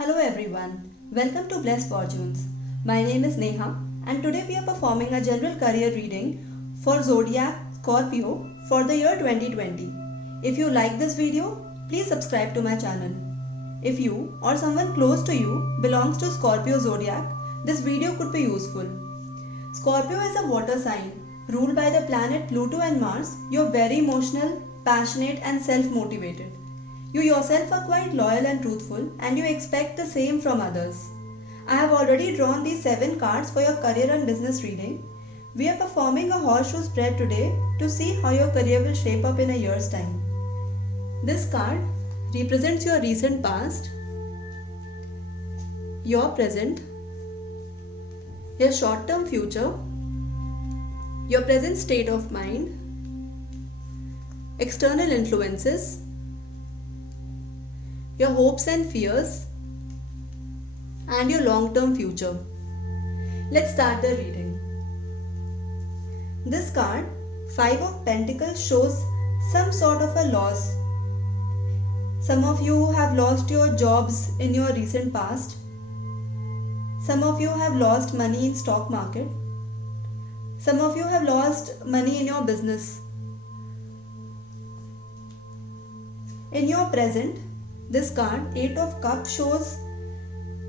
Hello everyone, welcome to Blessed Fortunes. My name is Neha and today we are performing a general career reading for Zodiac Scorpio for the year 2020. If you like this video, please subscribe to my channel. If you or someone close to you belongs to Scorpio Zodiac, this video could be useful. Scorpio is a water sign ruled by the planet Pluto and Mars. You're very emotional, passionate and self-motivated. You yourself are quite loyal and truthful and you expect the same from others. I have already drawn these 7 cards for your career and business reading. We are performing a horseshoe spread today to see how your career will shape up in a year's time. This card represents your recent past, your present, your short-term future, your present state of mind, external influences, your hopes and fears, and your long-term future. Let's start the reading. This card, 5 of Pentacles, shows some sort of a loss. Some of you have lost your jobs in your recent past. Some of you have lost money in stock market. Some of you have lost money in your business. In your present, this card, 8 of Cups, shows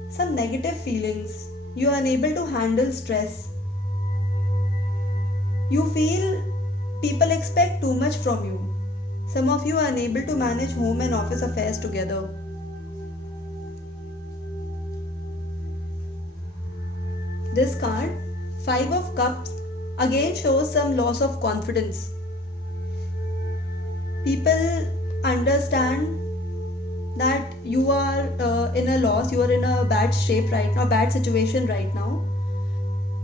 some negative feelings. You are unable to handle stress. You feel people expect too much from you. Some of you are unable to manage home and office affairs together. This card, 5 of Cups, again shows some loss of confidence. People understand that you are in a loss, you are in a bad shape right now, bad situation right now.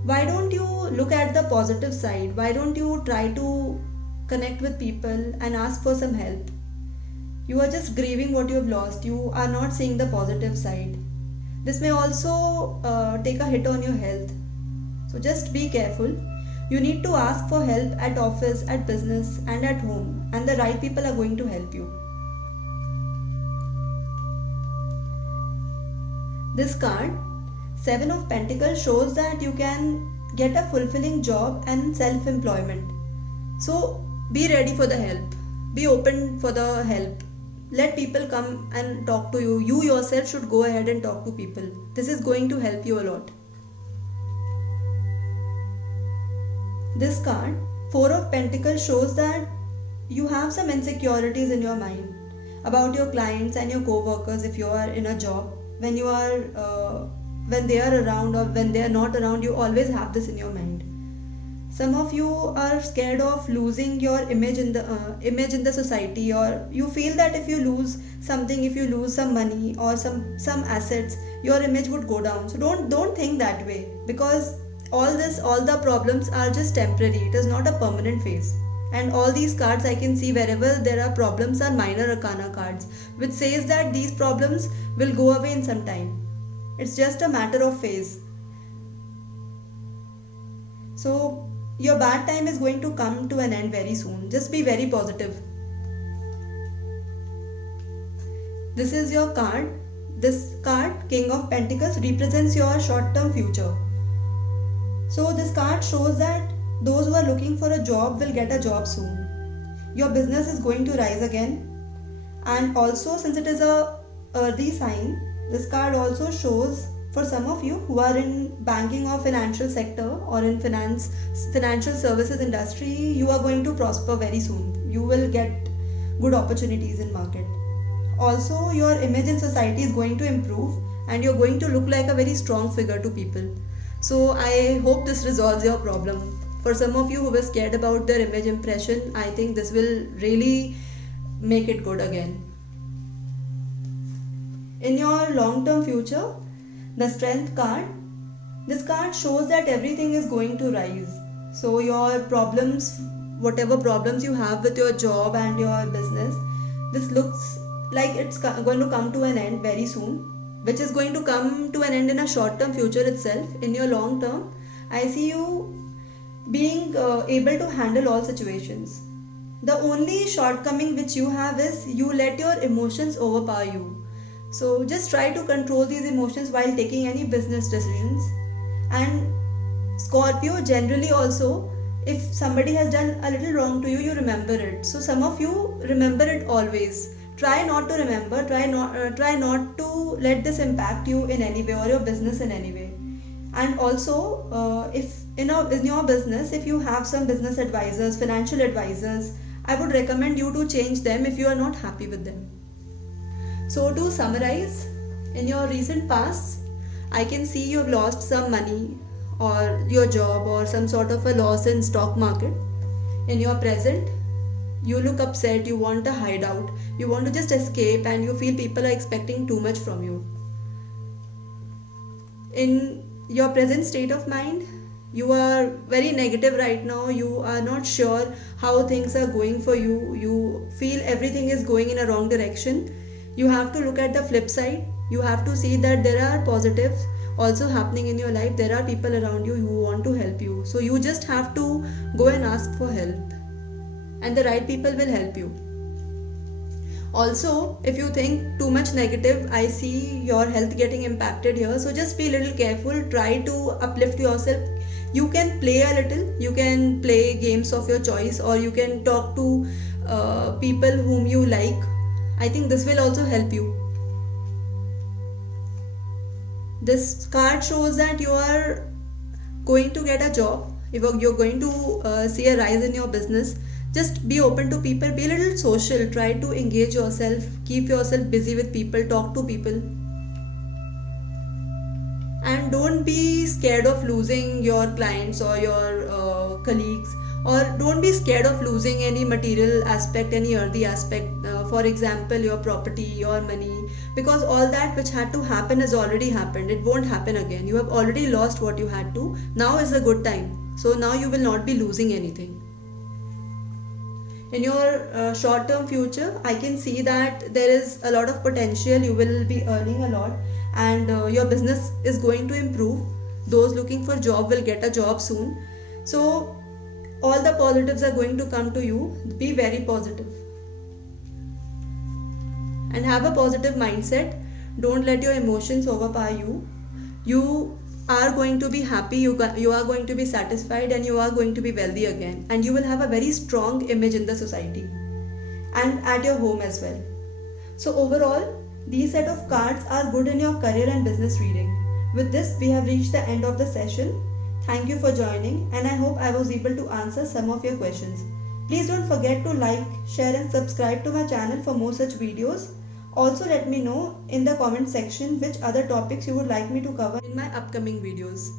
Why don't you look at the positive side? Why don't you try to connect with people and ask for some help? You are just grieving what you have lost. You are not seeing the positive side. This may also take a hit on your health. So just be careful. You need to ask for help at office, at business and at home, and the right people are going to help you. This card, 7 of Pentacles, shows that you can get a fulfilling job and self-employment. So be ready for the help. Be open for the help. Let people come and talk to you. You yourself should go ahead and talk to people. This is going to help you a lot. This card, 4 of Pentacles, shows that you have some insecurities in your mind about your clients and your co-workers if you are in a job. When you are, when they are around or when they are not around, you always have this in your mind. Some of you are scared of losing your image in the society, or you feel that if you lose something, if you lose some money or some assets, your image would go down. So don't think that way, because all the problems are just temporary. It is not a permanent phase. And all these cards I can see wherever there are problems are minor arcana cards, which says that these problems will go away in some time. It's just a matter of phase. So your bad time is going to come to an end very soon. Just be very positive. This is your card. This card, King of Pentacles, represents your short-term future. So this card shows that those who are looking for a job will get a job soon. Your business is going to rise again. And also, since it is a earthy sign, this card also shows for some of you who are in banking or financial sector or in financial services industry, you are going to prosper very soon. You will get good opportunities in market. Also, your image in society is going to improve and you're going to look like a very strong figure to people. So I hope this resolves your problem. For some of you who were scared about their image impression, I think this will really make it good again. In your long-term future, the Strength card, this card shows that everything is going to rise. So your problems, whatever problems you have with your job and your business, this looks like it's going to come to an end very soon, which is going to come to an end in a short-term future itself. In your long term, I see you being able to handle all situations. The only shortcoming which you have is you let your emotions overpower you. So just try to control these emotions while taking any business decisions. And Scorpio, generally also, if somebody has done a little wrong to you, you remember it. So some of you remember it always. Try not to remember. Try not to let this impact you in any way or your business in any way. And also, if in your business, if you have some business advisors, financial advisors, I would recommend you to change them if you are not happy with them. So to summarize, in your recent past, I can see you have lost some money or your job or some sort of a loss in stock market. In your present, you look upset, you want a hideout, you want to just escape, and you feel people are expecting too much from you. In your present state of mind, you are very negative right now, you are not sure how things are going for you, you feel everything is going in a wrong direction. You have to look at the flip side. You have to see that there are positives also happening in your life. There are people around you who want to help you. So you just have to go and ask for help, and the right people will help you. Also, if you think too much negative, I see your health getting impacted here. So just be a little careful. Try to uplift yourself. You can play a little. You can play games of your choice, or you can talk to people whom you like. I think this will also help you. This card shows that you are going to get a job. If you're going to see a rise in your business, just be open to people, be a little social, try to engage yourself, keep yourself busy with people, talk to people. And don't be scared of losing your clients or your colleagues, or don't be scared of losing any material aspect, any earthy aspect, for example your property, your money, because all that which had to happen has already happened. It won't happen again. You have already lost what you had to. Now is a good time, so now you will not be losing anything. In your short-term future, I can see that there is a lot of potential. You will be earning a lot, and your business is going to improve. Those looking for job will get a job soon. So all the positives are going to come to you. Be very positive and have a positive mindset. Don't let your emotions overpower you. You are going to be happy, you are going to be satisfied, and you are going to be wealthy again, and you will have a very strong image in the society and at your home as well. So overall, these set of cards are good in your career and business reading. With this, we have reached the end of the session. Thank you for joining, and I hope I was able to answer some of your questions. Please don't forget to like, share and subscribe to my channel for more such videos. Also let me know in the comment section which other topics you would like me to cover in my upcoming videos.